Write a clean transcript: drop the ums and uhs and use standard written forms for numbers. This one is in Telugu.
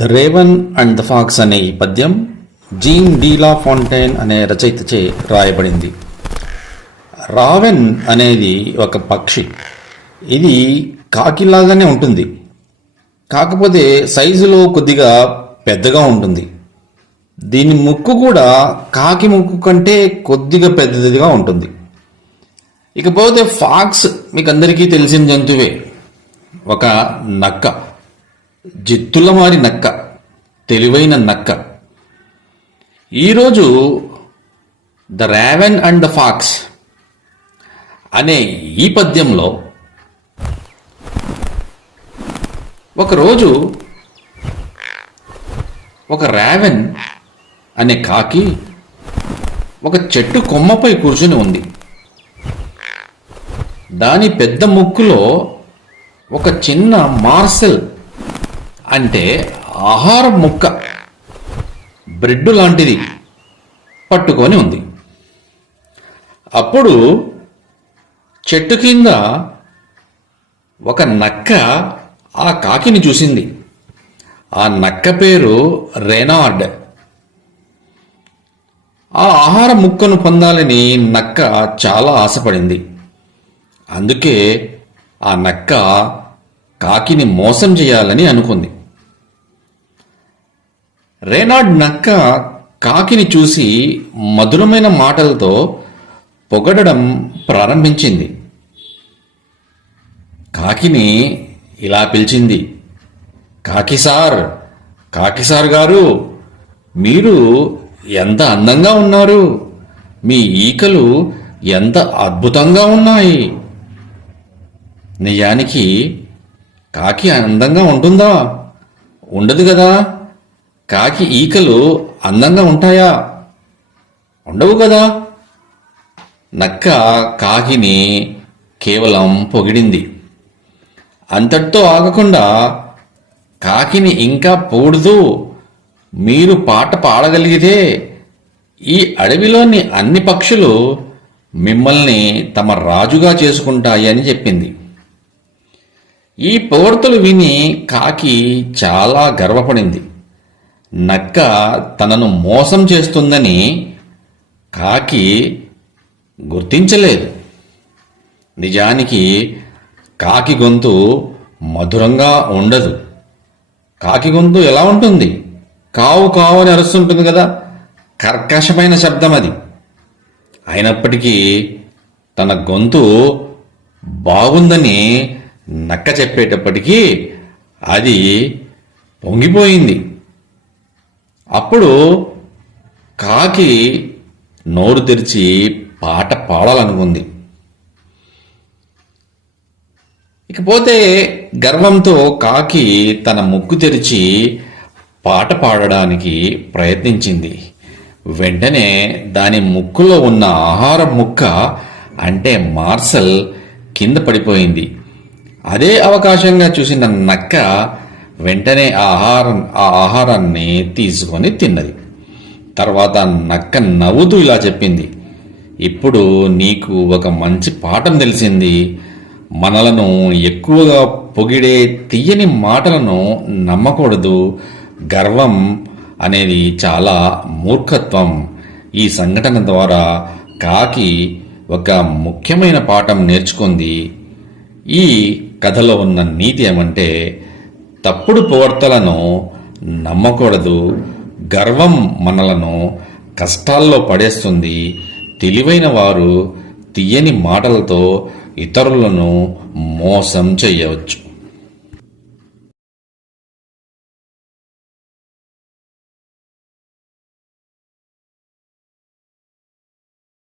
The Revan and the pox అనే ఈ పద్యం జీన్ డీలా ఫాంటైన్ అనే రచయితచే రాయబడింది. రావెన్ అనేది ఒక పక్షి. ఇది కాకిలాగానే ఉంటుంది, కాకపోతే సైజులో కొద్దిగా పెద్దగా ఉంటుంది. దీని ముక్కు కూడా కాకి ముక్కు కంటే కొద్దిగా పెద్దదిగా ఉంటుంది. ఇకపోతే ఫాక్స్ మీకు అందరికీ తెలిసిన జంతువే, ఒక నక్క, జిత్తులమారి నక్క, తెలివైన నక్క. ఈరోజు the raven and the pox అనే ఈ పద్యంలో ఒకరోజు ఒక రావెన్ అనే కాకి ఒక చెట్టు కొమ్మపై కూర్చుని ఉంది. దాని పెద్ద ముక్కులో ఒక చిన్న మార్సెల్ అంటే ఆహార ముక్క, బ్రెడ్ లాంటిది పట్టుకొని ఉంది. అప్పుడు చెట్టు కింద ఒక నక్క ఆ కాకిని చూసింది. ఆ నక్క పేరు రెనార్డ్. ఆ ఆహార ముక్కను పొందాలని నక్క చాలా ఆశపడింది. అందుకే ఆ నక్క కాకిని మోసం చేయాలని అనుకుంది. రెనార్డ్ నక్క కాకిని చూసి మధురమైన మాటలతో పొగడడం ప్రారంభించింది. కాకిని ఇలా పిలిచింది, కాకి సార్ గారు, మీరు ఎంత అందంగా ఉన్నారు, మీ ఈకలు ఎంత అద్భుతంగా ఉన్నాయి. నిజానికి కాకి అందంగా ఉంటుందా? ఉండదు కదా. కాకి ఈకలు అందంగా ఉంటాయా? ఉండవు కదా. నక్క కాకిని కేవలం పొగిడింది. అంతటితో ఆగకుండా కాకిని ఇంకా పొగుడుతూ, మీరు పాట పాడగలిగితే ఈ అడవిలోని అన్ని పక్షులు మిమ్మల్ని తమ రాజుగా చేసుకుంటాయి అని చెప్పింది. ఈ పొగడ్తలు విని కాకి చాలా గర్వపడింది. నక్క తనను మోసం చేస్తుందని కాకి గుర్తించలేదు. నిజానికి కాకి గొంతు మధురంగా ఉండదు. కాకి గొంతు ఎలా ఉంటుంది? కావు కావు అని అరుస్తుంటుంది కదా, కర్కశమైన శబ్దం అది. అయినప్పటికీ తన గొంతు బాగుందని నక్క చెప్పేటప్పటికీ అది పొంగిపోయింది. అప్పుడు కాకి నోరు తెరిచి పాట పాడాలనుకుంది. ఇకపోతే గర్వంతో కాకి తన ముక్కు తెరిచి పాట పాడడానికి ప్రయత్నించింది. వెంటనే దాని ముక్కులో ఉన్న ఆహార ముక్క అంటే మార్సల్ కింద పడిపోయింది. అదే అవకాశంగా చూసిన నక్క వెంటనే ఆ ఆహారాన్ని తీసుకొని తిన్నది. తర్వాత నక్క నవ్వుతూ ఇలా చెప్పింది, ఇప్పుడు నీకు ఒక మంచి పాఠం తెలిసింది. మనలను ఎక్కువగా పొగిడే తీయని మాటలను నమ్మకూడదు. గర్వం అనేది చాలా మూర్ఖత్వం. ఈ సంఘటన ద్వారా కాకి ఒక ముఖ్యమైన పాఠం నేర్చుకుంది. ఈ కథలో ఉన్న నీతి ఏమంటే, తప్పుడు పొగడ్తలను నమ్మకూడదు. గర్వం మనలను కష్టాల్లో పడేస్తుంది. తెలివైన వారు తీయని మాటలతో ఇతరులను మోసం చేయవచ్చు.